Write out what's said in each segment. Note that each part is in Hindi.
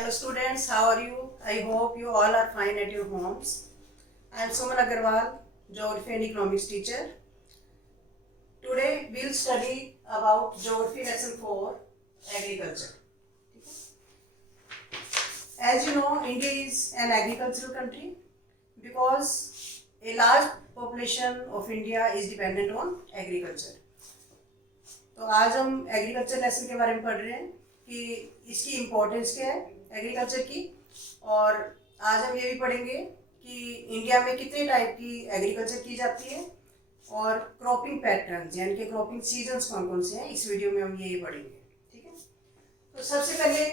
Hello students, how are you? I hope you all are fine at your homes. I am Suman Agarwal, Geography and Economics teacher. Today we will study about Geography lesson 4, Agriculture. As you know, India is an agricultural country because a large population of India is dependent on agriculture. तो आज हम एग्रीकल्चर लेसन के बारे में पढ़ रहे हैं कि इसकी इम्पोर्टेंस क्या है एग्रीकल्चर की, और आज हम ये भी पढ़ेंगे कि इंडिया में कितने टाइप की एग्रीकल्चर की जाती है और क्रॉपिंग पैटर्न्स यानी कि क्रॉपिंग सीजन्स कौन कौन से हैं, इस वीडियो में हम ये पढ़ेंगे। ठीक है, तो सबसे पहले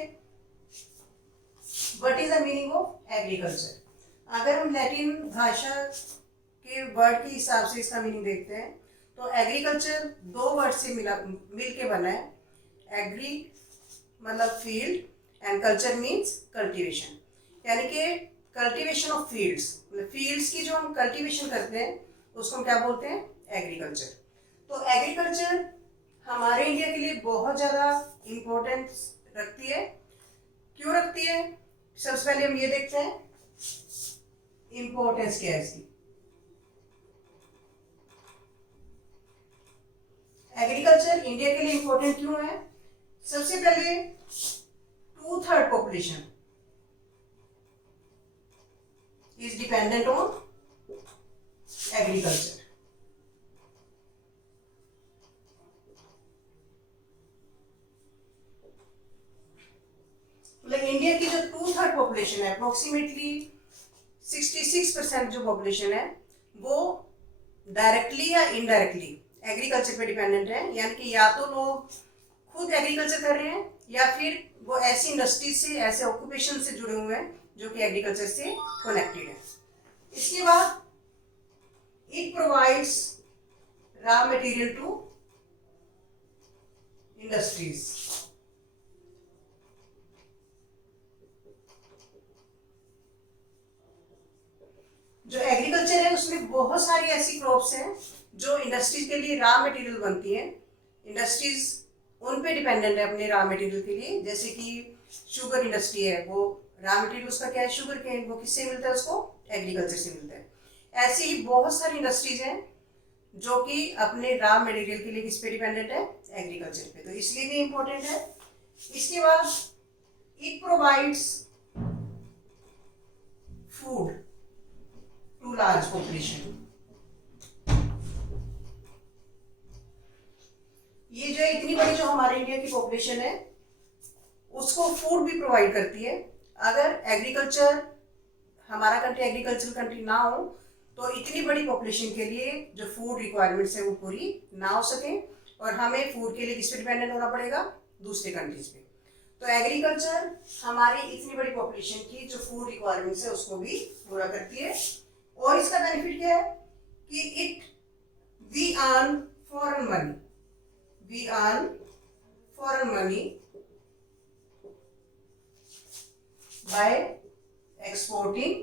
what is the meaning of agriculture. अगर हम लैटिन भाषा के वर्ड के हिसाब से इसका मीनिंग देखते हैं तो एग्रीकल्चर दो वर्ड से मिल के बना है। एग्री मतलब field and culture means cultivation, यानी कि कल्टीवेशन ऑफ फील्ड्स, मतलब फील्ड्स की जो हम कल्टीवेशन करते हैं उसको हम क्या बोलते हैं, एग्रीकल्चर। तो एग्रीकल्चर हमारे इंडिया के लिए बहुत ज़्यादा इम्पोर्टेंस रखती है। क्यों रखती है, सबसे पहले हम ये देखते हैं इम्पोर्टेंस क्या है इसकी। एग्रीकल्चर इंडिया के लिए इंपॉर्टेंट क्यों है? सबसे पहले 2/3 population is dependent on agriculture. मतलब इंडिया की जो 2/3 पॉपुलेशन है, अप्रोक्सीमेटली 66% जो पॉपुलेशन है वो डायरेक्टली या इनडायरेक्टली एग्रीकल्चर पे डिपेंडेंट है। यानी कि या तो लोग खुद एग्रीकल्चर कर रहे हैं या फिर वो ऐसी इंडस्ट्री से, ऐसे ऑक्यूपेशन से जुड़े हुए हैं जो कि एग्रीकल्चर से कनेक्टेड है। इसके बाद it provides raw material to industries. जो एग्रीकल्चर है उसमें बहुत सारी ऐसी क्रॉप्स हैं जो इंडस्ट्रीज के लिए रॉ मटेरियल बनती हैं। इंडस्ट्रीज उन पे डिपेंडेंट है अपने रॉ मटेरियल के लिए। जैसे कि शुगर इंडस्ट्री है, वो रॉ मटेरियल उसका क्या है, शुगर केन। वो किससे मिलता है, उसको एग्रीकल्चर से मिलता है। ऐसे ही बहुत सारी इंडस्ट्रीज हैं जो कि अपने रॉ मटेरियल के लिए किस पे डिपेंडेंट है, एग्रीकल्चर पे। तो इसलिए भी इम्पोर्टेंट है। इसके बाद it provides food to large population. ये जो इतनी बड़ी जो हमारे इंडिया की पॉपुलेशन है उसको फूड भी प्रोवाइड करती है। अगर एग्रीकल्चर, हमारा कंट्री एग्रीकल्चर कंट्री ना हो तो इतनी बड़ी पॉपुलेशन के लिए जो फूड रिक्वायरमेंट्स है वो पूरी ना हो सके और हमें फूड के लिए किस पे डिपेंडेंट होना पड़ेगा, दूसरे कंट्रीज पे। तो एग्रीकल्चर हमारी इतनी बड़ी पॉपुलेशन की जो फूड रिक्वायरमेंट्स है उसको भी पूरा करती है। और इसका बेनिफिट क्या है कि we earn foreign money, we earn foreign money by exporting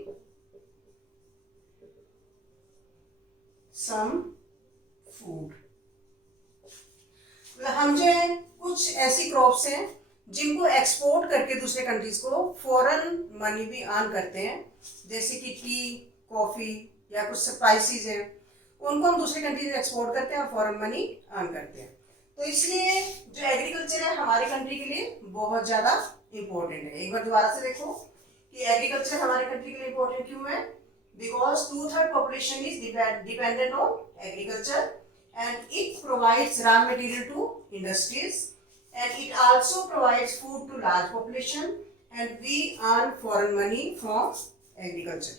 some food। मतलब हम जो है कुछ ऐसी क्रॉप्स हैं जिनको एक्सपोर्ट करके दूसरे कंट्रीज को फॉरेन मनी भी अर्न करते हैं। जैसे कि टी, कॉफी या कुछ स्पाइसेस हैं, उनको हम दूसरे कंट्रीज में एक्सपोर्ट करते हैं और फॉरेन मनी अर्न करते हैं। तो इसलिए जो एग्रीकल्चर है हमारे कंट्री के लिए बहुत ज़्यादा इम्पोर्टेंट है। एक बार दोबारा से देखो कि एग्रीकल्चर हमारे कंट्री के लिए इम्पोर्टेंट क्यों है। Because 2/3 population is dependent on agriculture and it provides raw material to industries and it also provides food to large population and we earn foreign money from agriculture.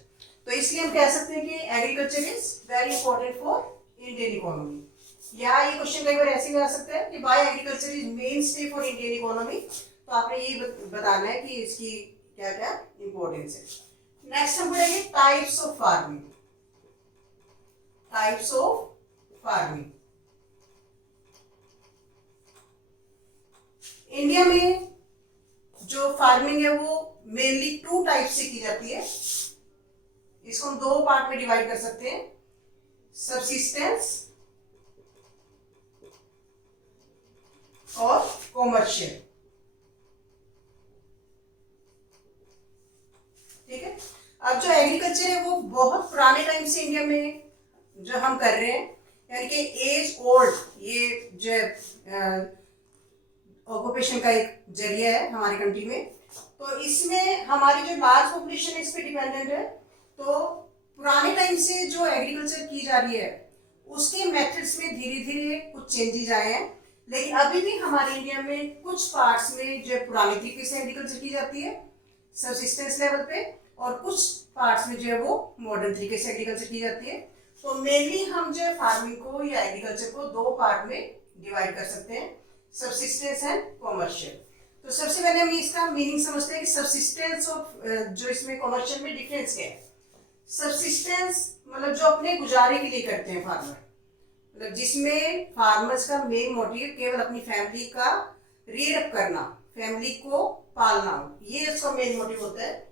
तो इसलिए हम कह सकते हैं कि agriculture is very important for Indian economy. या ये क्वेश्चन कई बार ऐसे भी आ सकता है कि why agriculture is main stay for Indian economy. तो आपने ये बताना है कि इसकी क्या क्या इंपॉर्टेंस है। नेक्स्ट हम पढ़ेंगे types of farming. Types of farming India में जो फार्मिंग है वो मेनली 2 टाइप से की जाती है। इसको हम 2 पार्ट में डिवाइड कर सकते हैं, सबसिस्टेंस और कॉमर्शियल। अब जो एग्रीकल्चर है वो बहुत पुराने टाइम से इंडिया में जो हम कर रहे हैं, यानी कि एज ओल्ड, ये जो ऑक्यूपेशन का एक जरिया है हमारी कंट्री में। तो इसमें हमारी जो लार्ज पॉपुलेशन है इस पे डिपेंडेंट है। तो पुराने टाइम से जो एग्रीकल्चर की जा रही है उसके मेथड्स में धीरे धीरे कुछ चेंजेस आए हैं, लेकिन अभी भी हमारे इंडिया में कुछ पार्ट्स में जो पुराने तरीके से एग्रीकल्चर की जाती है सबसिस्टेंस लेवल पे, और कुछ पार्ट्स में जो है वो मॉडर्न तरीके से एग्रीकल्चर की जाती है। तो मेनली हम जो है फार्मिंग को या एग्रीकल्चर को दो पार्ट में डिवाइड कर सकते हैं, सबसिस्टेंस एंड कॉमर्शियल। तो सबसे पहले हम इसका मीनिंग समझते हैं कि सबसिस्टेंस और जो इसमें कॉमर्शियल में डिफरेंस क्या है। सबसिस्टेंस मतलब जो अपने गुजारे के लिए करते हैं फार्मर, मतलब जिसमें फार्मर्स का मेन मोटिव केवल अपनी फैमिली का रीअप करना, फैमिली को पालना, ये उसका मेन मोटिव होता है।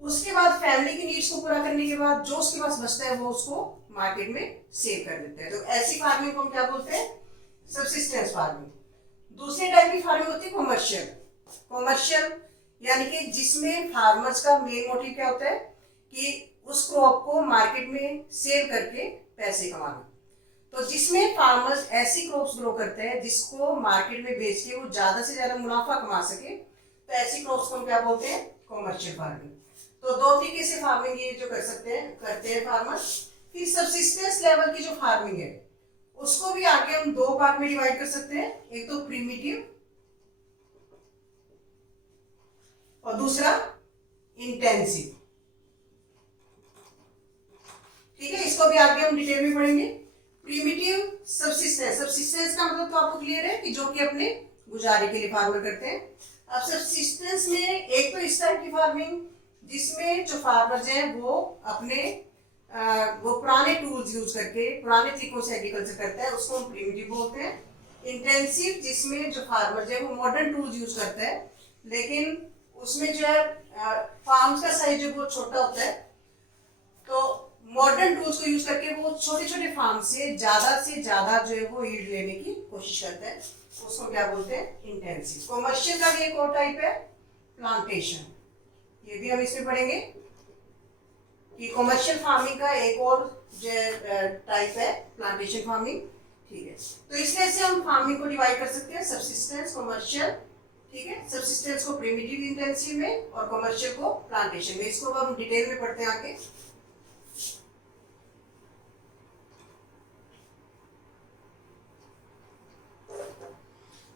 उसके बाद फैमिली की नीड्स को पूरा करने के बाद जो उसके पास बचता है वो उसको मार्केट में सेल कर देते हैं। तो ऐसी फार्मिंग को हम क्या बोलते हैं, सबसिस्टेंस फार्मिंग। दूसरी टाइप की फार्मिंग होती है कॉमर्शियल। कॉमर्शियल यानी कि जिसमें फार्मर्स का मेन मोटिव क्या होता है कि उस क्रॉप को मार्केट में सेल करके पैसे कमाना। तो जिसमें फार्मर्स ऐसी क्रॉप्स ग्रो करते हैं जिसको मार्केट में बेच के वो ज्यादा से ज्यादा मुनाफा कमा सके, तो ऐसी क्रॉप्स को हम क्या बोलते हैं, कॉमर्शियल फार्मिंग। तो दो तरीके से फार्मिंग ये जो करते हैं फार्मर्स। फिर सबसिस्टेंस लेवल की जो फार्मिंग है उसको भी आगे हम दो पार्ट में डिवाइड कर सकते हैं, एक तो प्रीमिटिव और दूसरा इंटेंसिव। ठीक है, इसको भी आगे हम डिटेल में पढ़ेंगे। प्रीमिटिव सबसिस्टेंस, सबसिस्टेंस का मतलब तो आपको क्लियर है कि जो कि अपने गुजारे के लिए फार्मर करते हैं। अब सबसिस्टेंस में एक तो इस टाइप की फार्मिंग जिसमें जो फार्मर्स हैं वो अपने वो पुराने टूल्स यूज करके पुराने तरीकों से एग्रीकल्चर करता है, उसको हम प्रिमिटिव बोलते हैं। इंटेंसिव जिसमें जो फार्मर है वो मॉडर्न टूल्स यूज करता है, लेकिन उसमें जो है फार्म्स का साइज जो बहुत छोटा होता है, तो मॉडर्न टूल्स को यूज करके वो छोटे छोटे फार्म से ज्यादा जो है वो यील्ड लेने की कोशिश करता है, उसको क्या बोलते हैं, इंटेंसिव। कॉमर्शियल का भी एक और टाइप है प्लांटेशन, ये भी हम इसमें पढ़ेंगे कि कॉमर्शियल फार्मिंग का एक और जो टाइप है प्लांटेशन फार्मिंग। ठीक है, तो इस तरह से हम फार्मिंग को डिवाइड कर सकते हैं, सबसिस्टेंस, कॉमर्शियल। ठीक है, सबसिस्टेंस को प्रिमिटिव इंटेंसिव में और कॉमर्शियल को प्लांटेशन में। इसको हम डिटेल में पढ़ते हैं आगे।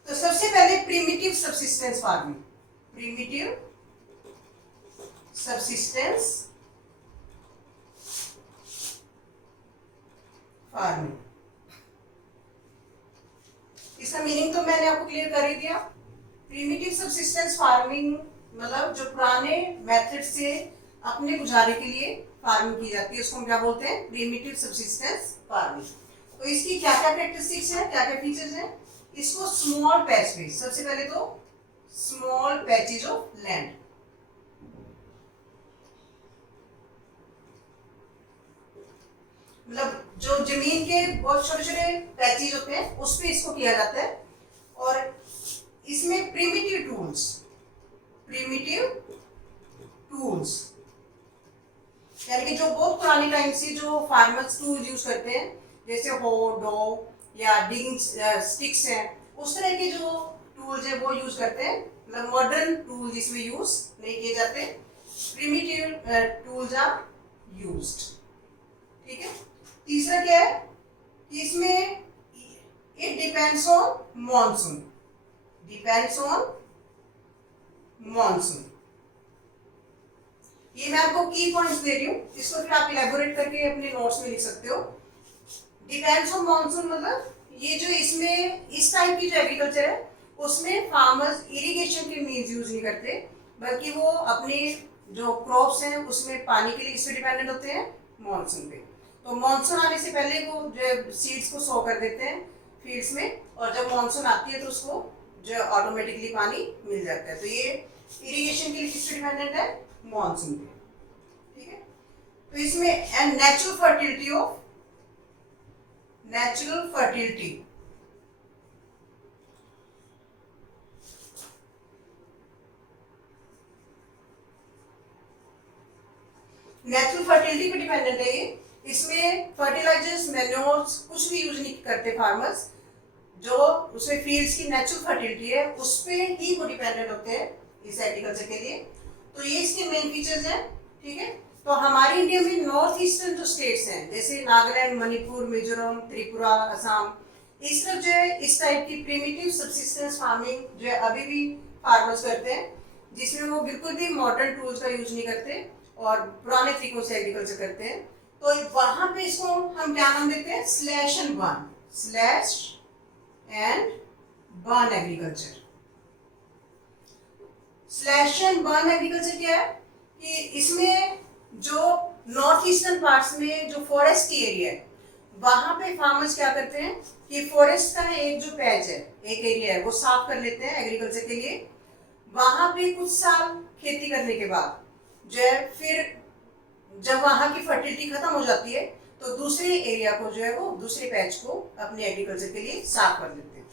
तो सबसे पहले primitive subsistence farming, primitive subsistence farming. इसका मीनिंग तो मैंने आपको क्लियर कर ही दिया। प्रीमिटिव सबसिस्टेंस फार्मिंग मतलब जो पुराने मेथड से अपने गुजारे के लिए फार्मिंग की जाती है उसको हम क्या बोलते हैं, प्रीमिटिव सबसिस्टेंस फार्मिंग। तो इसकी क्या क्या कैरेक्टरिस्टिक्स है, क्या क्या फीचर्स हैं। इसको स्मॉल पैच पे, सबसे पहले तो स्मॉल पैचेज ऑफ लैंड, मतलब जो जमीन के बहुत छोटे छोटे पैचेज होते हैं उस पे इसको किया जाता है। और इसमें प्रिमिटिव टूल्स यानी कि जो बहुत पुराने टाइम से जो फार्मर्स टूल यूज करते हैं, जैसे हो डो या डिगिंग स्टिक्स हैं, उस तरह के जो टूल्स है वो यूज करते हैं। मतलब मॉडर्न टूल जिसमें यूज नहीं किए जाते, प्रिमिटिव टूल्स आर यूज्ड। ठीक है, तीसरा क्या है कि इसमें it depends on monsoon, depends on monsoon. ये मैं आपको की पॉइंट्स दे रही हूँ, इसको फिर आप इलेबोरेट करके अपने नोट्स में लिख सकते हो। डिपेंड्स ऑन मॉनसून मतलब ये जो इसमें इस टाइप की जो एग्रीकल्चर है उसमें फार्मर्स इरिगेशन के मीन्स यूज नहीं करते, बल्कि वो अपने जो क्रॉप्स हैं उसमें पानी के लिए इससे डिपेंडेंट होते हैं मॉनसून पे। तो मॉनसून आने से पहले वो जो सीड्स को सो कर देते हैं फील्ड्स में, और जब मॉनसून आती है तो उसको जो ऑटोमेटिकली पानी मिल जाता है। तो ये इरिगेशन के लिए किस पे डिपेंडेंट है, मॉनसून पे। ठीक है, तो इसमें and natural fertility natural fertility पे डिपेंडेंट है ये। इसमें फर्टिलाइजर्स, मैन्योर्स कुछ भी यूज नहीं करते फार्मर्स। जो उसमें फील्ड्स की नेचुरल फर्टिलिटी है उस पे ही वो डिपेंडेंट होते हैं इस एग्रीकल्चर के लिए। तो ये इसके मेन फीचर्स हैं, ठीक है। तो हमारे इंडिया में नॉर्थ ईस्टर्न जो स्टेट्स हैं जैसे नागालैंड, मणिपुर, मिजोरम, त्रिपुरा, असम, इस तरफ जो है इस टाइप की प्रिमिटिव सबसिस्टेंस फार्मिंग जो है अभी भी फार्मर्स करते हैं, जिसमें वो बिल्कुल भी मॉडर्न टूल्स का यूज नहीं करते और पुराने तरीकों से एग्रीकल्चर करते हैं। तो वहां पे इसको हम क्या नाम देते हैं, slash and burn, slash and burn agriculture. Slash and burn agriculture क्या है कि इसमें जो नॉर्थ ईस्टर्न पार्ट्स में जो फॉरेस्ट एरिया है वहां पे फार्मर्स क्या करते हैं कि फॉरेस्ट का एक जो पैच है, एक एरिया है, वो साफ कर लेते हैं एग्रीकल्चर के लिए। वहां पे कुछ साल खेती करने के बाद जो है फिर जब वहां की फर्टिलिटी खत्म हो जाती है तो दूसरे एरिया को जो है वो दूसरे पैच को अपने एग्रीकल्चर के लिए साफ कर देते हैं।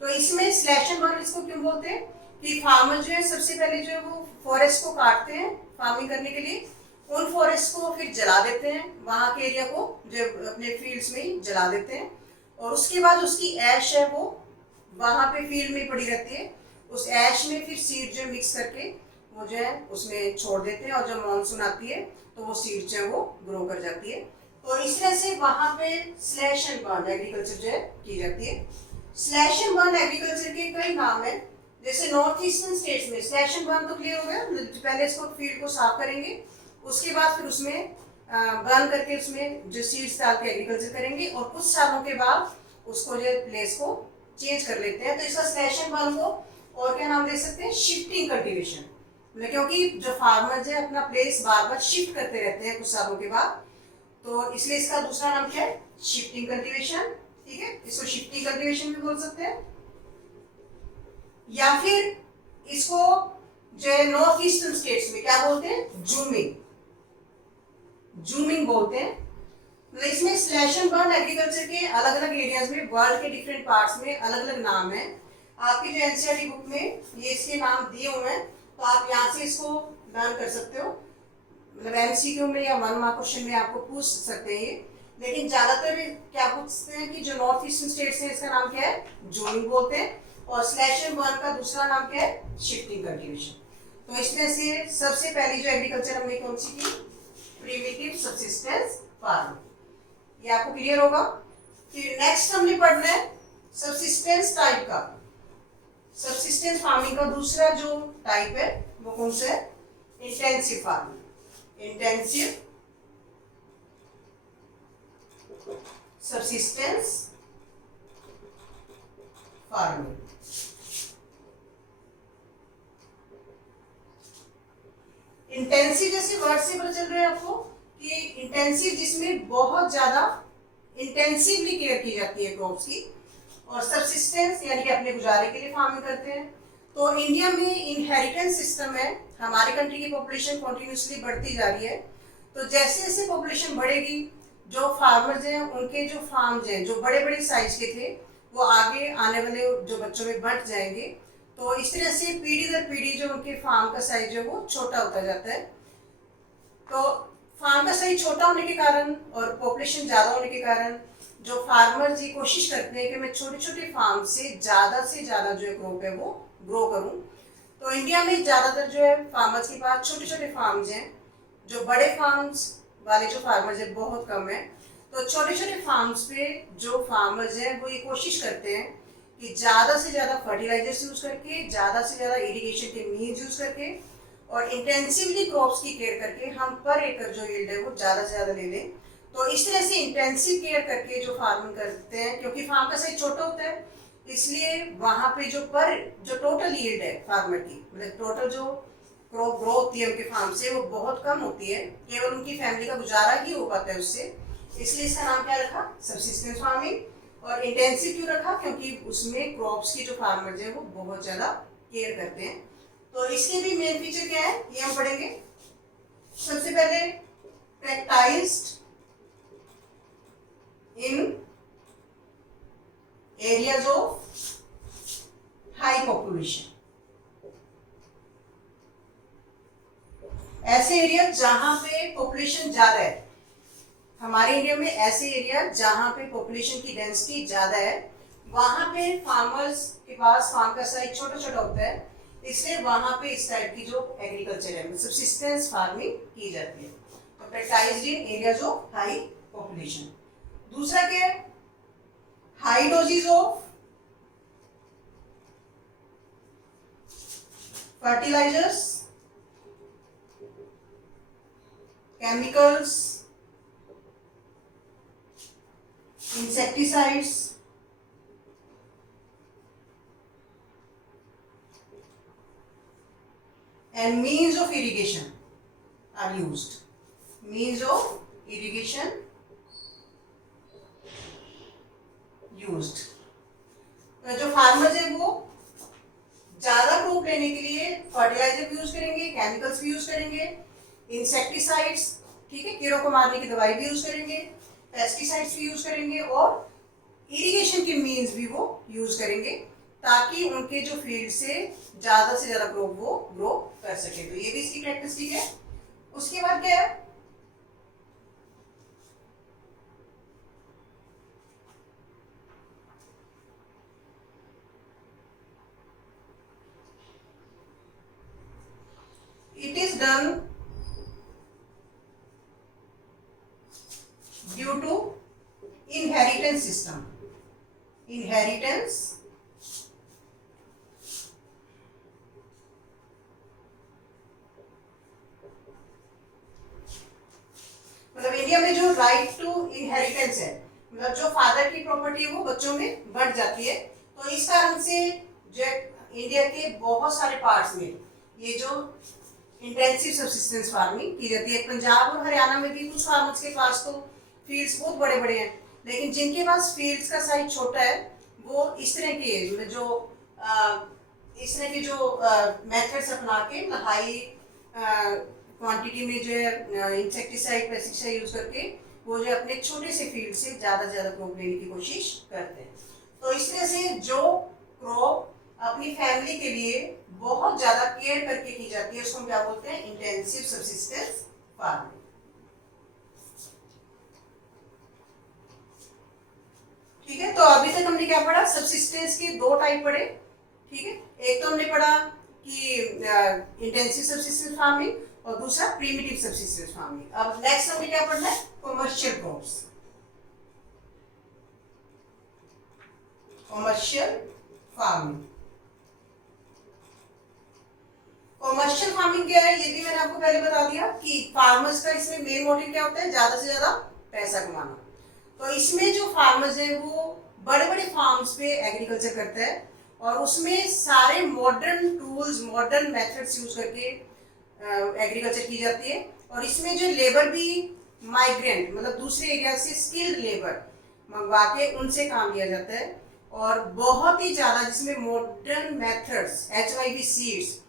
तो इसमें स्लैश एंड बर्न इसको क्यों बोलते हैं कि फार्मर जो है सबसे पहले जो है वो फॉरेस्ट को काटते हैं फार्मिंग करने के लिए, उन फॉरेस्ट को फिर जला देते हैं, वहां के एरिया को जो अपने फील्ड्स में ही जला देते हैं, और उसके बाद उसकी ऐश है वो वहां पे फील्ड में पड़ी रहती है। उस ऐश में फिर सीड जो मिक्स करके वो जो है उसमें छोड़ देते हैं, और जब मानसून आती है तो वो सीड जो है वो ग्रो कर जाती है। तो इस तरह से वहां पे स्लैश एंड बर्न एग्रीकल्चर जो है की जाती है। स्लैश एंड बर्न एग्रीकल्चर के कई नाम है, जैसे नॉर्थ ईस्टर्न स्टेट्स में स्लैश एंड बर्न तो क्लियर हो गया, पहले इसको फील्ड को साफ करेंगे, उसके बाद फिर उसमें बर्न करके उसमें जो सीड्स डाल के एग्रीकल्चर करेंगे, और कुछ सालों के बाद उसको जो प्लेस को चेंज कर लेते हैं। तो इसका स्लैश एंड बर्न को और क्या नाम दे सकते हैं, शिफ्टिंग कल्टीवेशन, क्योंकि जो फार्मर्स है अपना प्लेस बार बार शिफ्ट करते रहते हैं कुछ सालों के बाद, तो इसलिए इसका दूसरा नाम क्या है, शिफ्टिंग कल्टीवेशन, ठीक है। इसको शिफ्टिंग कल्टीवेशन भी बोल सकते हैं, या फिर इसको जो है नॉर्थ ईस्टर्न स्टेट्स में क्या बोलते हैं, जूमिंग, जूमिंग बोलते हैं। तो इसमें स्लैश एंड बर्न एग्रीकल्चर के अलग अलग एरियाज में वर्ल्ड के डिफरेंट पार्ट्स में अलग अलग नाम है। आपकी जो एनसीईआरटी बुक में ये इसके नाम दिए हुए हैं, तो आप यहाँ से इसको लर्न कर सकते हो, मतलब एमसीक्यू में या 1 मार्क क्वेश्चन में आपको पूछ सकते हैं ये। लेकिन ज्यादातर क्या पूछते हैं कि जो नॉर्थ ईस्टर्न स्टेट्स है इसका नाम क्या है, जूमिंग बोलते हैं, और स्लैश एंड बर्न का दूसरा नाम क्या है, शिफ्टिंग कल्टीवेशन। तो इस तरह से सबसे पहली जो एग्रीकल्चर हमने कौन सी की, प्रिमिटिव सबसिस्टेंस फार्मिंग, ये आपको क्लियर होगा। फिर नेक्स्ट हमने पढ़ना है सबसिस्टेंस टाइप का। सबसिस्टेंस फार्मिंग का दूसरा जो टाइप है वो कौन सा है, intensive farming, intensive subsistence farming. Intensive जैसे वर्ड से पता चल रहा है आपको कि इंटेंसिव जिसमें बहुत ज्यादा इंटेंसिवली केयर की जाती है क्रॉप्स की, और सबसिस्टेंस यानी कि अपने गुजारे के लिए फार्मिंग करते हैं। तो इंडिया में इनहेरिटेंस सिस्टम है, हमारी कंट्री की पॉपुलेशन कंटिन्यूसली बढ़ती जा रही है, तो जैसे जैसे पॉपुलेशन बढ़ेगी जो फार्मर्स हैं उनके जो फार्म्स हैं जो बड़े बड़े साइज के थे वो आगे आने वाले जो बच्चों में बढ़ जाएंगे। तो इस तरह से पीढ़ी दर पीढ़ी जो उनके फार्म का साइज है वो छोटा होता जाता है। तो फार्म का साइज छोटा होने के कारण और पॉपुलेशन ज़्यादा होने के कारण जो फार्मर्स ये कोशिश करते हैं कि मैं छोटे छोटे फार्म से ज़्यादा जो है क्रॉप है वो ग्रो करूं। तो इंडिया में ज़्यादातर जो है फार्मर्स के पास छोटे छोटे फार्म्स हैं, जो बड़े फार्म्स वाले जो फार्मर्स हैं बहुत कम है। तो छोटे छोटे फार्म्स पे जो फार्मर्स हैं वो ये कोशिश करते हैं कि ज़्यादा से ज़्यादा फर्टिलाइजर्स यूज़ करके, ज़्यादा से ज़्यादा इरिगेशन के मीन्स यूज़ करके और इंटेंसिवली क्रॉप्स की केयर करके हम पर एकड़ जो यील्ड है वो ज़्यादा से ज़्यादा ले लें। तो इस तरह से इंटेंसिव केयर करके जो फार्मिंग करते हैं, क्योंकि फार्म का साइज छोटा होता है इसलिए वहाँ पे जो टोटल यील्ड है फार्मर की, मतलब टोटल जो क्रॉप ग्रो होती है उनके फार्म से वो बहुत कम होती है, केवल उनकी फैमिली का गुजारा ही हो पाता है उससे। इसलिए इसका नाम क्या रखा, सबसिस्टेंस फार्मिंग। और इंटेंसिव क्यों रखा, क्योंकि उसमें क्रॉप्स की जो फार्मर्स हैं वो बहुत ज़्यादा केयर करते हैं। तो इसके भी मेन फीचर क्या है ये हम पढ़ेंगे। सबसे पहले प्रैक्टाइज्ड in areas of high population. ऐसे एरिया जहां पे पॉपुलेशन ज्यादा है, हमारे इंडिया में ऐसे एरिया जहां पे पॉपुलेशन की डेंसिटी ज्यादा है, वहां पे फार्मर्स के पास फार्म का साइज छोटा छोटा होता है, इसलिए वहां पे इस टाइप की जो एग्रीकल्चर है, सब्सिस्टेंस फार्मिंग की जाती है। तो practised in areas of high population. दूसरा क्या है, high doses of fertilisers, chemicals, insecticides, and means of irrigation are used. Means of irrigation used. तो जो फार्मर्स है वो ज्यादा क्रॉप लेने के लिए फर्टिलाइजर भी यूज करेंगे, केमिकल्स भी यूज करेंगे, इंसेक्टिसाइड्स, ठीक है, कीड़ों को मारने की दवाई भी यूज करेंगे, पेस्टिसाइड्स भी यूज करेंगे, और इरिगेशन के मीन्स भी वो यूज करेंगे, ताकि उनके जो फील्ड से ज्यादा क्रॉप वो ग्रो कर सके। तो ये भी इसकी कैरेक्टरिस्टिक है। उसके बाद क्या है, it is done due to inheritance system. Inheritance मतलब इंडिया में जो राइट टू इनहेरिटेंस है, मतलब जो फादर की प्रॉपर्टी है वो बच्चों में बढ़ जाती है। तो इस कारण से जो इंडिया के बहुत सारे पार्ट्स में ये जो इंटेंसिव सब्सिस्टेंस फार्मिंग की जाती है। पंजाब और हरियाणा में भी कुछ फार्मर्स के पास तो फील्ड्स बहुत बड़े बड़े हैं, लेकिन जिनके पास फील्ड्स का साइज छोटा है वो इस तरह के जो मेथड्स अपना के हाई क्वांटिटी में जो है इंसेक्टिसाइड पेस्टिसाइड यूज करके वो जो अपने छोटे से फील्ड से ज्यादा क्रॉप लेने की कोशिश करते हैं। तो इस तरह से जो क्रॉप अपनी फैमिली के लिए बहुत ज्यादा केयर करके की जाती है उसको हम क्या बोलते हैं, इंटेंसिव सब्सिस्टेंस फार्मिंग। ठीक है, तो अभी तक हमने क्या पढ़ा, सब्सिस्टेंस के दो टाइप पढ़े। ठीक है, एक तो हमने पढ़ा कि इंटेंसिव सब्सिस्टेंस फार्मिंग और दूसरा प्रीमिटिव सब्सिस्टेंस फार्मिंग। अब नेक्स्ट हमने क्या पढ़ना है, commercial crops. Commercial farming, commercial farming क्या है ये भी मैंने आपको पहले बता दिया कि फार्मर्स का इसमें मेन मोटिव क्या होता है, ज्यादा से ज्यादा पैसा कमाना। तो इसमें जो फार्मर्स है वो बड़े बड़े फार्म्स पे एग्रीकल्चर करते हैं और उसमें सारे modern tools, modern methods use करके एग्रीकल्चर की जाती है। और इसमें जो लेबर भी माइग्रेंट मतलब दूसरे एरिया से स्किल्ड लेबर मंगवा के उनसे काम लिया जाता है, और बहुत ही ज़्यादा जिसमें मॉडर्न मेथड्स, HYV सीड्स,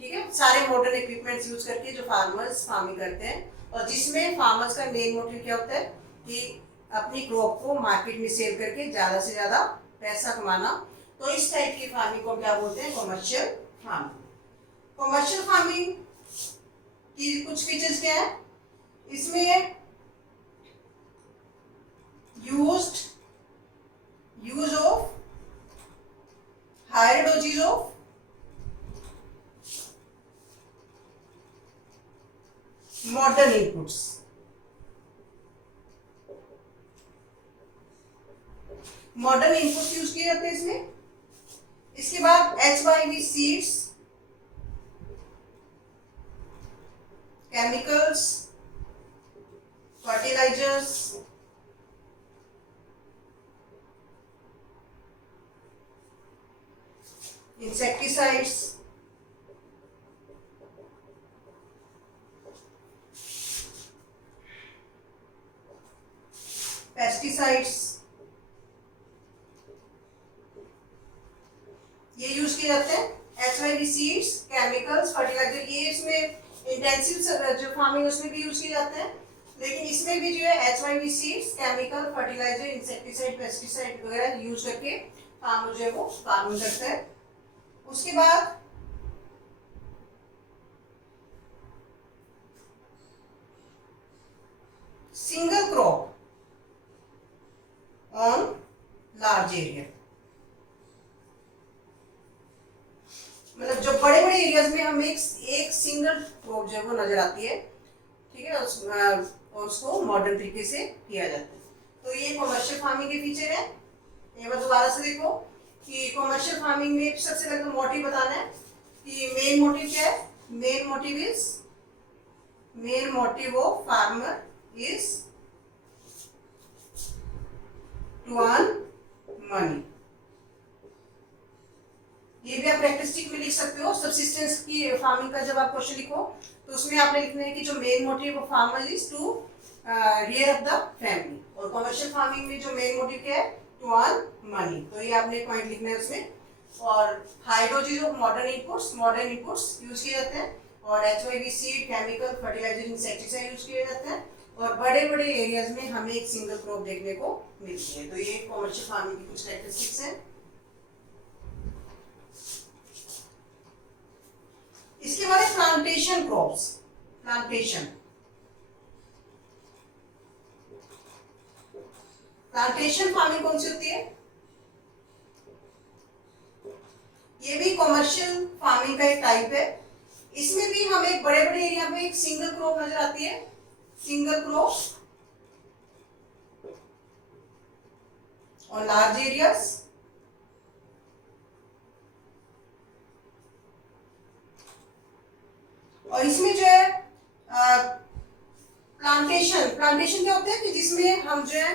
ठीक है, सारे मॉडर्न इक्विपमेंट्स यूज करके जो फार्मर्स फार्मिंग करते हैं, और जिसमें फार्मर्स का मेन मोटिव क्या होता है कि अपनी क्रॉप को मार्केट में सेल करके ज़्यादा से ज़्यादा पैसा कमाना। तो इस टाइप की फार्मिंग को क्या बोलते हैं, कमर्शियल फार्मिंग। कमर्शियल फार्मिंग की कुछ फीचर्स क्या है, इसमें use of higher doses of modern inputs. Modern inputs use किए जाते हैं इसमें। इसके बाद HYV seeds, chemicals, fertilisers, insecticides, pesticides, ये यूज किए जाते हैं। HYV सीड्स, केमिकल्स, फर्टिलाइजर, ये इसमें इंटेंसिव जो फार्मिंग उसमें भी यूज किए जाते हैं, लेकिन इसमें भी जो है HYV seeds, chemical, fertiliser, insecticide, pesticide वगैरह यूज करके फार्मर जो है वो फार्मिंग करता है। उसके बाद लार्ज एरिया, मतलब जो बड़े बड़े एरियाज में हमें एक सिंगल क्रॉप जो है वो नजर आती है, ठीक है, और उसको मॉडर्न तरीके से किया जाता है। तो ये कॉमर्शियल फार्मिंग के फीचर है। एक बार दोबारा से देखो कि कॉमर्शियल फार्मिंग में सबसे पहले तो मोटिव बताना है कि मेन मोटिव क्या है। Main motive of farmer is to earn money. ये भी आप प्रैक्टिस्टिक में लिख सकते हो। सबसिस्टेंस की फार्मिंग का जब आप क्वेश्चन लिखो तो उसमें आपने लिखना है कि जो main motive of farmer is to rear of the family, और कमर्शियल फार्मिंग में जो मेन मोटिव क्या है, टू अर्न मनी। तो ये आपने पॉइंट लिखना है उसमें। और high doses of modern inputs use किए जाते हैं, और HYV seed, chemical, fertiliser, insecticide use किए जाते हैं, और बड़े बड़े एरियाज में हमें एक सिंगल क्रॉप देखने को मिलती है। तो ये कमर्शियल फार्मिंग की कुछ कैरेक्टरिस्टिक्स हैं। इसके बाद प्लांटेशन क्रॉप्स। प्लांटेशन फार्मिंग कौन सी होती है? ये भी कॉमर्शियल फार्मिंग का एक टाइप है। इसमें भी हमें एक बड़े बड़े एरिया में एक सिंगल क्रॉप नजर आती है, सिंगल क्रॉप, और लार्ज एरियाज। और इसमें जो है प्लांटेशन क्या होता है कि जिसमें हम जो है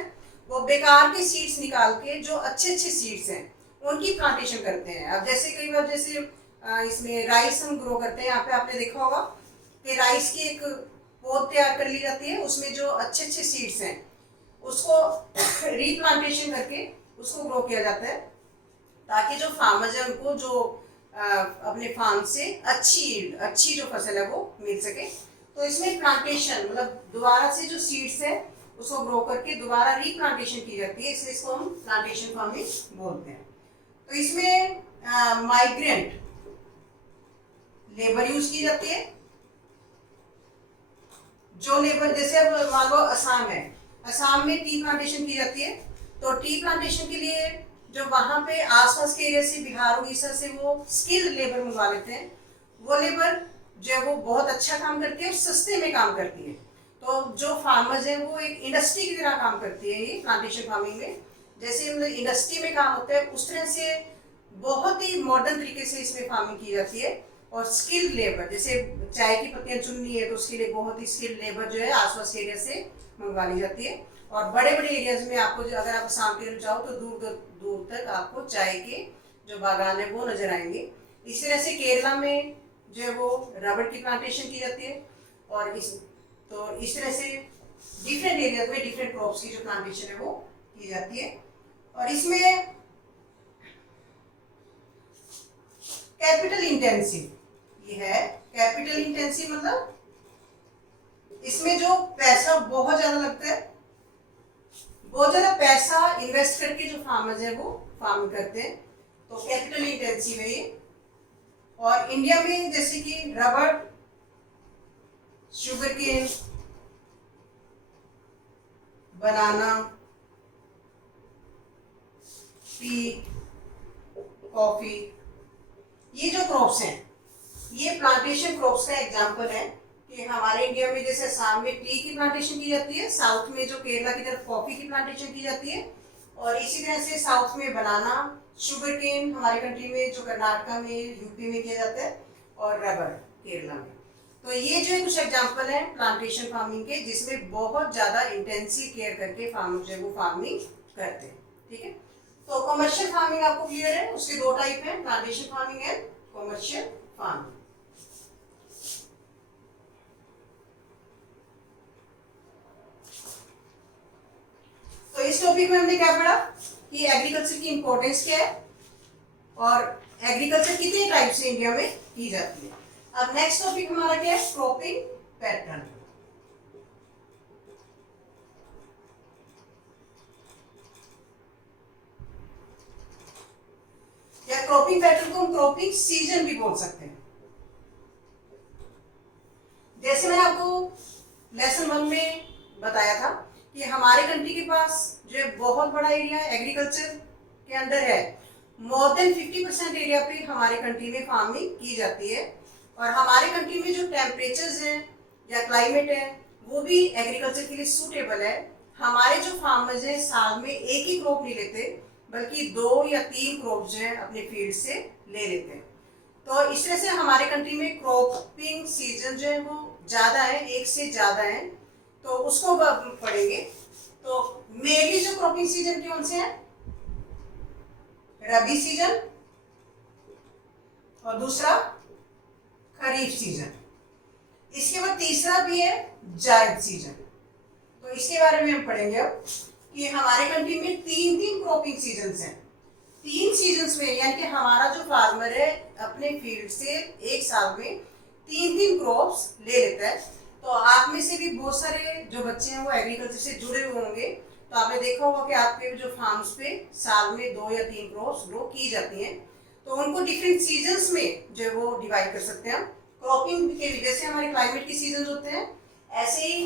वो बेकार के सीड्स निकाल के जो अच्छे अच्छे सीड्स हैं उनकी प्लांटेशन करते हैं। अब जैसे कई बार जैसे इसमें राइस हम ग्रो करते हैं, यहाँ पे आपने देखा होगा कि राइस की एक पौध तैयार कर ली जाती है, उसमें जो अच्छे अच्छे सीड्स हैं उसको रीप्लांटेशन करके उसको ग्रो किया जाता है, ताकि जो फार्मर्स है उनको जो अपने फार्म से अच्छी जो फसल है वो मिल सके। तो इसमें प्लांटेशन मतलब दोबारा से जो सीड्स है उसको ग्रो करके दोबारा रीप्लांटेशन की जाती है, इसलिए इसको हम प्लांटेशन फार्मिंग बोलते हैं। तो इसमें माइग्रेंट लेबर यूज की जाती है। जो लेबर, जैसे अब मान लो असम है, असम में टी प्लांटेशन की जाती है, तो टी प्लांटेशन के लिए जो वहां पे आसपास के एरिया से, बिहार उड़ीसा से वो स्किल्ड लेबर मंगवा लेते हैं। वो लेबर जो है वो बहुत अच्छा काम करती है और सस्ते में काम करती है। तो जो फार्मर्स हैं वो एक इंडस्ट्री की तरह काम करती है ये प्लांटेशन फार्मिंग में। जैसे मतलब इंडस्ट्री में काम होता है उस तरह से बहुत ही मॉडर्न तरीके से इसमें फार्मिंग की जाती है। और स्किल्ड लेबर, जैसे चाय की पत्तियां चुननी है तो उसके लिए बहुत ही स्किल्ड लेबर जो है आसपास के एरिया से मंगवा ली जाती है। और बड़े बड़े एरियाज में आपको अगर आप शाम के जाओ तो दूर तक आपको चाय के जो बागान है वो नजर आएंगे। इस तरह से केरला में जो है वो रबर की प्लांटेशन की जाती है। और इस तरह से डिफरेंट एरियाज में डिफरेंट क्रॉप्स की जो प्लांटेशन है वो की जाती है। और इसमें कैपिटल इंटेंसिव, ये है कैपिटल इंटेंसिव, मतलब इसमें जो पैसा बहुत ज्यादा लगता है, बहुत ज्यादा पैसा इन्वेस्ट करके जो फार्मर्स है वो फार्मिंग करते हैं, तो कैपिटल इंटेंसिव है ये। और इंडिया में जैसे कि रबर, शुगर केन, बनाना, टी, कॉफी, ये जो क्रॉप्स हैं ये प्लांटेशन क्रॉप्स का एग्जांपल है। कि हमारे इंडिया में जैसे असम में टी की प्लांटेशन की जाती है, साउथ में जो केरला की तरफ कॉफी की प्लांटेशन की जाती है, और इसी तरह से साउथ में बनाना, शुगर केन हमारे कंट्री में जो कर्नाटका में, यूपी में किया जाता है, और रबर केरला में। तो ये जो है कुछ एग्जांपल है प्लांटेशन फार्मिंग के, जिसमें बहुत ज्यादा इंटेंसिव केयर करके फार्मर जो है वो फार्मिंग करते हैं। ठीक है, तो कमर्शियल फार्मिंग आपको क्लियर है, उसके दो टाइप हैं, plantation farming and commercial farming. तो इस टॉपिक में हमने क्या पढ़ा कि एग्रीकल्चर की इंपॉर्टेंस क्या है और एग्रीकल्चर कितने टाइप से इंडिया में की जाती है। अब नेक्स्ट टॉपिक हमारा क्या है, क्रॉपिंग पैटर्न। या क्रॉपिंग पैटर्न को हम क्रॉपिंग सीजन भी बोल सकते हैं। जैसे मैंने आपको लेसन 1 में बताया था कि हमारे कंट्री के पास जो है बहुत बड़ा एरिया है एग्रीकल्चर के अंदर है, मोर देन 50% एरिया पे हमारे कंट्री में फार्मिंग की जाती है। और हमारे कंट्री में जो टेम्परेचर्स हैं या क्लाइमेट है वो भी एग्रीकल्चर के लिए सूटेबल है। हमारे जो फार्मर्स हैं साल में एक ही क्रॉप नहीं लेते, बल्कि 2 या 3 क्रॉप जो है अपने फील्ड से ले लेते हैं। तो इस तरह से हमारे कंट्री में क्रॉपिंग सीजन जो है वो ज़्यादा है, एक से ज़्यादा है, तो उसको पढ़ेंगे। तो मेनली जो क्रॉपिंग सीजन कौन से हैं? रबी सीजन और दूसरा खरीफ सीजन। इसके बाद तीसरा भी है जायद सीजन। तो इसके बारे में हम पढ़ेंगे अब कि हमारे कंट्री में 3 क्रॉपिंग सीजन्स हैं। 3 सीजन्स में यानी कि हमारा जो फार्मर है अपने फील्ड से एक साल में 3 क्रॉप्स ले लेता है। तो आप में से भी बहुत सारे जो बच्चे हैं वो एग्रीकल्चर से जुड़े हुए होंगे, तो आपने देखा होगा कि आपके जो फार्म्स पे साल में 2 या 3 क्रॉप्स ग्रो की जाती हैं। तो उनको डिफरेंट सीजन्स में जो वो डिवाइड कर सकते हैं। क्रॉपिंग के जैसे हमारे क्लाइमेट के सीजन होते हैं, ऐसे ही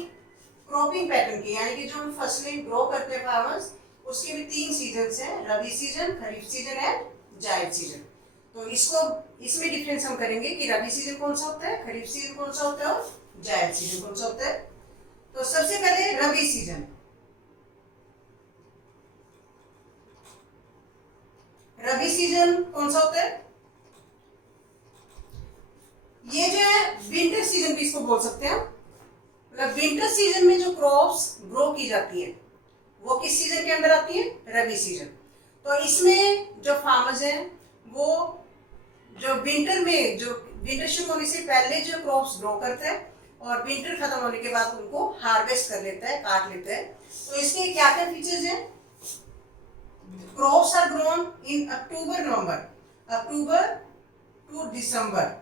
क्रॉपिंग पैटर्न की यानी कि जो हम फसलें ग्रो करते हैं फार्मर्स, उसके भी 3 सीजन्स हैं, रबी सीजन, खरीफ सीजन एंड जायद सीजन। तो इसमें डिफरेंस हम करेंगे कि रबी सीजन कौन सा होता है, खरीफ सीजन कौन सा होता है और जायद सीजन कौन सा होता है। तो सबसे पहले रबी सीजन। रबी सीजन कौन सा होता है? ये जो है विंटर सीजन भी इसको बोल सकते हैं। मतलब विंटर सीजन में जो क्रॉप्स ग्रो की जाती है वो किस सीजन के अंदर आती है? रबी सीजन। तो इसमें जो फार्मर्स हैं वो जो विंटर शुरू होने से पहले जो क्रॉप्स ग्रो करते हैं और विंटर खत्म होने के बाद उनको हार्वेस्ट कर लेता है, काट लेता है। तो इसके क्या क्या फीचर्स हैं? Crops are grown in October to December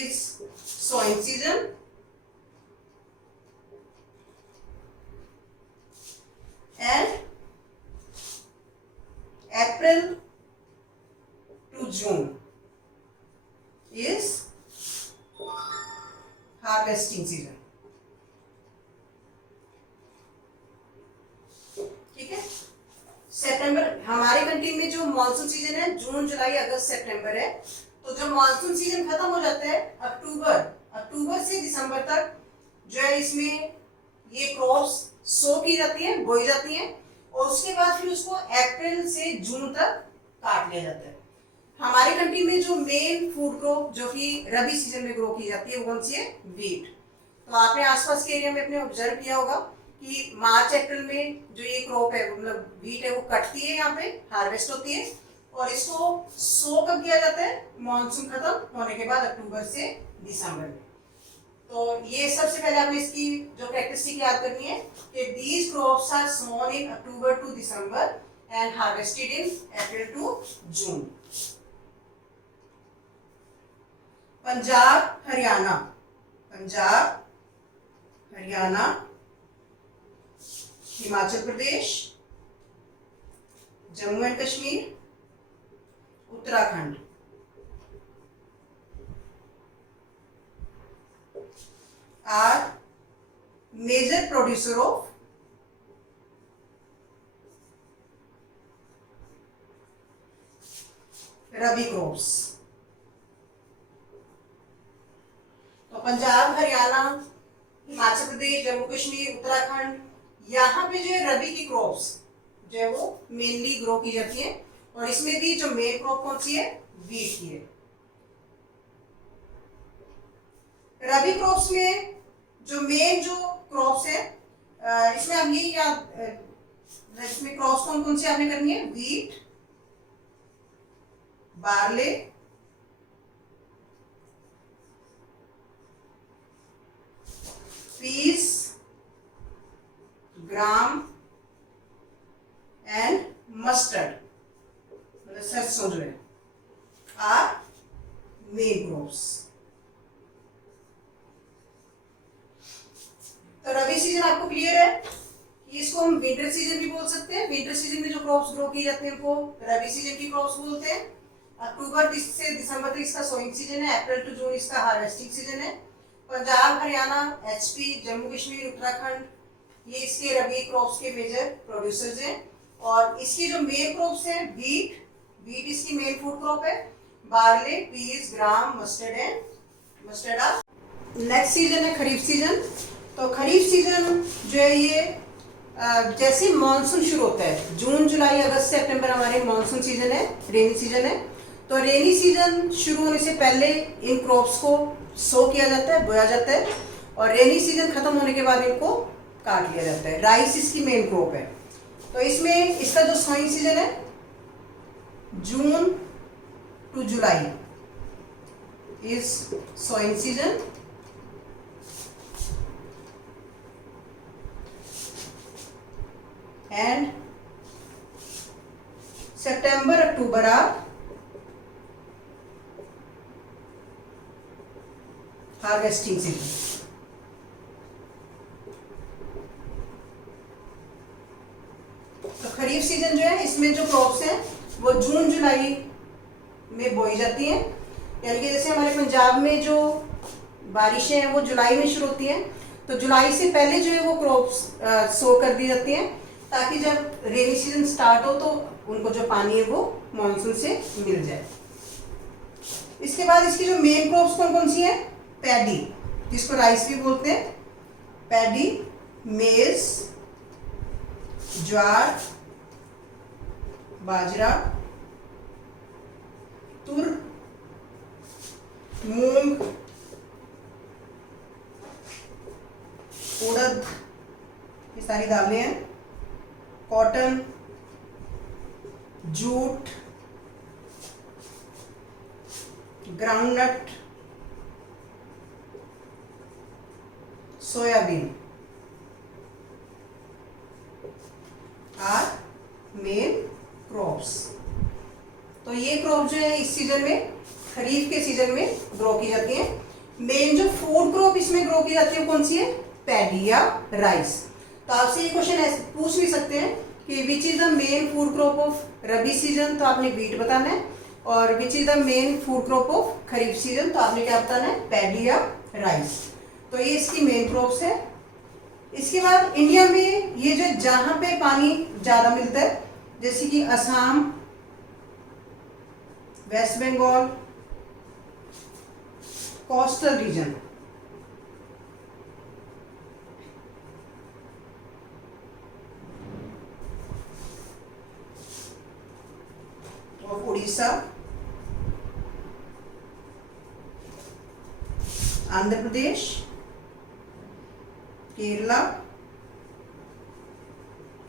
is sowing season, and April to June is harvesting season। ठीक है। सितंबर हमारे कंट्री में जो मॉनसून सीजन है जून जुलाई अगस्त सितंबर है। तो जब मानसून सीजन खत्म हो जाता है अक्टूबर से दिसंबर तक जो है इसमें ये क्रॉप्स सो की जाती हैं, बोई जाती हैं, और उसके बाद फिर उसको अप्रैल से जून तक काट लिया जाता है। हमारी कंट्री में जो मेन फूड क्रॉप जो कि रबी सीजन में ग्रो की जाती है वो कौन सी है? वीट। तो आपने आसपास के एरिया में अपने ऑब्जर्व किया होगा कि मार्च अप्रैल में जो ये क्रॉप है मतलब वीट है वो कटती है, यहाँ पे हार्वेस्ट होती है, और इसको सो कब किया जाता है? मॉनसून खत्म होने के बाद अक्टूबर से दिसंबर में। तो ये सबसे पहले आपने इसकी जो कैरेक्टरिस्टिक याद करनी है कि these crops are sown in October to December and harvested in April to June. Punjab Haryana, Himachal Pradesh, Jammu and Kashmir, Uttarakhand are major producer of rabi crops. तो पंजाब, हरियाणा, हिमाचल प्रदेश, जम्मू कश्मीर, उत्तराखंड, यहाँ पे जो है रबी की क्रॉप्स जो है वो मेनली ग्रो की जाती है, और इसमें भी जो मेन क्रॉप कौन सी है? वीट की है। रबी क्रॉप्स में जो मेन जो क्रॉप्स है इसमें हम ये याद इसमें क्रॉप्स कौन कौन सी आपने करनी है? Wheat, barley, peas, gram and mustard, मतलब सरसों जो है, आर मेन क्रॉप्स। तो रबी सीजन आपको क्लियर है कि इसको हम विंटर सीजन भी बोल सकते हैं। विंटर सीजन में जो क्रॉप्स ग्रो की जाती हैं उनको रबी सीजन की क्रॉप्स बोलते हैं। अक्टूबर से दिसंबर तक इसका सोइंग सीजन है, अप्रैल टू जून इसका हार्वेस्टिंग सीजन है। पंजाब, हरियाणा, एचपी, जम्मू कश्मीर, उत्तराखंड ये इसके रबी क्रॉप्स के मेजर प्रोड्यूसर्स हैं। और इसकी जो मेन क्रॉप्स हैं, वीट इसकी मेन फूड क्रॉप है, barley, peas, gram, mustard are. Next season है खरीफ सीजन। तो खरीफ सीजन जो है ये जैसे मानसून शुरू होता है, जून जुलाई अगस्त सितंबर हमारे मानसून सीजन है, रेनी सीजन है। तो रेनी सीजन शुरू होने से पहले इन क्रॉप्स को सो किया जाता है, बोया जाता है, और रेनी सीजन खत्म होने के बाद इनको काट लिया जाता है। राइस इसकी मेन क्रॉप है। तो इसमें इसका जो सोइंग सीजन है June to July is sowing season, and September October are harvesting season। तो खरीफ सीजन जो है इसमें जो क्रॉप्स हैं वो जून जुलाई में बोई जाती हैं, यानी कि जैसे हमारे पंजाब में जो बारिशें हैं वो जुलाई में शुरू होती हैं, तो जुलाई से पहले जो है वो क्रॉप्स सो कर दी जाती हैं, ताकि जब रेनी सीजन स्टार्ट हो तो उनको जो पानी है वो मानसून से मिल जाए। इसके बाद इसकी जो मेन क्रॉप्स कौन कौन सी हैं, पैडी जिसको राइस भी बोलते हैं, पैडी, मेज, ज्वार, बाजरा, तुर, मूंग, उड़द, ये सारी दालें हैं, cotton, jute, groundnut, soybean are main crops. तो ये क्रॉप जो है इस सीजन में, खरीफ के सीजन में ग्रो की जाती है। मेन जो फूड क्रॉप इसमें ग्रो की जाती है कौन सी है, पैडी या राइस। तो आपसे ये क्वेश्चन ऐसे पूछ भी सकते हैं कि which is the main food crop of rabi season, तो आपने वीट बताना है, और which is the main food crop of kharif season, तो आपने क्या बताना है, पैडी या राइस। तो ये इसकी मेन क्रॉप्स है। इसके बाद इंडिया में ये जो जहां पे पानी ज्यादा मिलता है, जैसे कि Assam, West Bengal, coastal region, of Orissa, Andhra Pradesh, Kerala,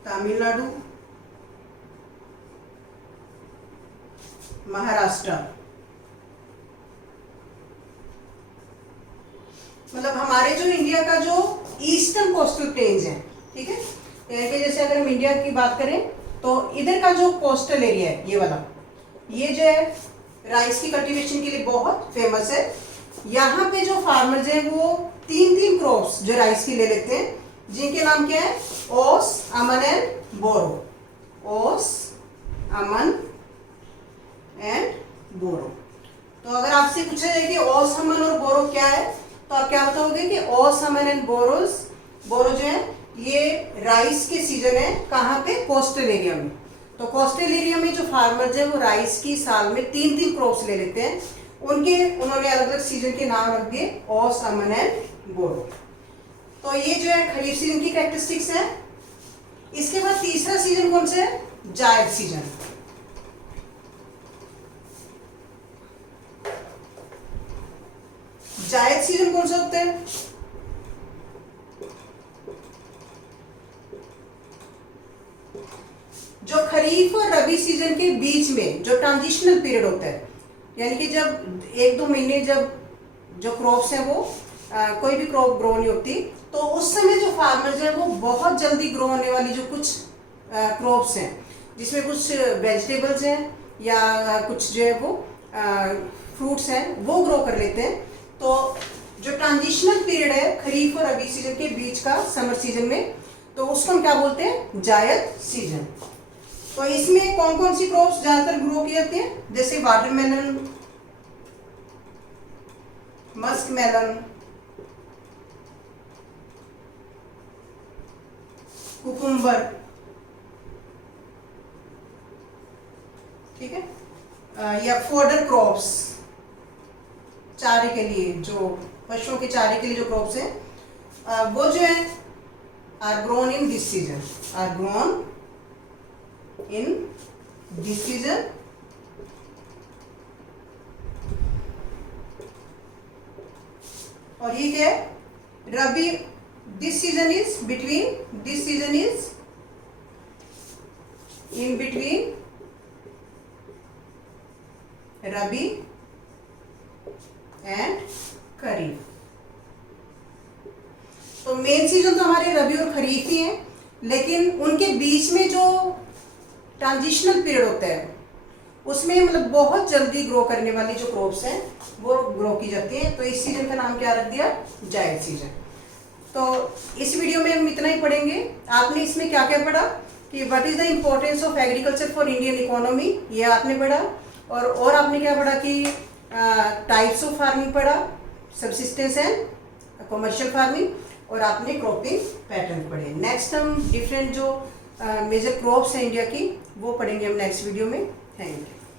Tamil Nadu, Maharashtra. मतलब हमारे जो इंडिया का जो ईस्टर्न कोस्टल प्लेन्स है, ठीक है, यानी कि जैसे अगर हम इंडिया की बात करें तो इधर का जो कोस्टल एरिया है ये वाला, ये जो है राइस की कल्टीवेशन के लिए बहुत फेमस है। यहाँ पे जो फार्मर्स हैं वो तीन क्रॉप्स जो राइस की ले लेते हैं, जिनके नाम क्या है, ओस, अमन एंड बोरो। ओस, अमन एंड बोरो। तो अगर आपसे पूछा जाए कि ओस, अमन और बोरो क्या है, तो आप क्या बताओगे कि ओस, अमन एंड बोरो जो है ये राइस के सीजन है, कहाँ पे, कोस्टल एरिया में। तो कोस्टल एरिया में जो फार्मर्स हैं वो राइस की साल में तीन क्रॉप्स ले लेते हैं, उन्होंने अलग अलग सीजन के नाम रख दिए, ओस, अमन एंड बोरो। तो ये जो है खरीफ सीजन की कैरेक्टरिस्टिक्स है। इसके बाद तीसरा सीजन कौन सा है, जायद सीजन। जायद सीजन कौन सा होता है, जो खरीफ और रबी सीजन के बीच में जो ट्रांजिशनल पीरियड होता है, यानी कि जब 1-2 महीने जब जो क्रॉप्स हैं वो कोई भी क्रॉप ग्रो नहीं होती, तो उस समय जो फार्मर्स हैं वो बहुत जल्दी ग्रो होने वाली जो कुछ क्रॉप्स हैं, जिसमें कुछ वेजिटेबल्स हैं या कुछ जो है वो फ्रूट्स हैं, वो ग्रो कर लेते हैं। तो जो ट्रांजिशनल पीरियड है खरीफ और रबी सीजन के बीच का, समर सीजन में, तो उसको हम क्या बोलते हैं, जायद सीजन। तो इसमें कौन कौन सी क्रॉप्स ज्यादातर ग्रो की जाती हैं, जैसे वाटरमेलन, मस्क मेलन, कुकुम्बर, ठीक है, या फॉडर क्रॉप्स, चारे के लिए, जो पशुओं के चारे के लिए जो क्रॉप्स हैं वो जो है are grown in this season, are grown in this season. और ये क्या है, rabi, this season is between, this season is in between rabi and kharif. तो मेन सीजन तो हमारे रबी और खरीफ ही हैं, लेकिन उनके बीच में जो ट्रांजिशनल पीरियड होता है उसमें मतलब बहुत जल्दी ग्रो करने वाली जो क्रॉप्स हैं वो ग्रो की जाती हैं। तो इस सीजन का नाम क्या रख दिया, जायद सीजन। तो इस वीडियो में हम इतना ही पढ़ेंगे। आपने इसमें क्या क्या पढ़ा कि what is the importance of agriculture for Indian economy, ये आपने पढ़ा। और आपने क्या पढ़ा कि टाइप्स ऑफ फार्मिंग पढ़ा, सबसिस्टेंस एंड कमर्शियल फार्मिंग, और आपने क्रॉपिंग पैटर्न पढ़े। नेक्स्ट हम डिफरेंट जो मेजर क्रॉप्स हैं इंडिया की वो पढ़ेंगे हम नेक्स्ट वीडियो में। Thank you.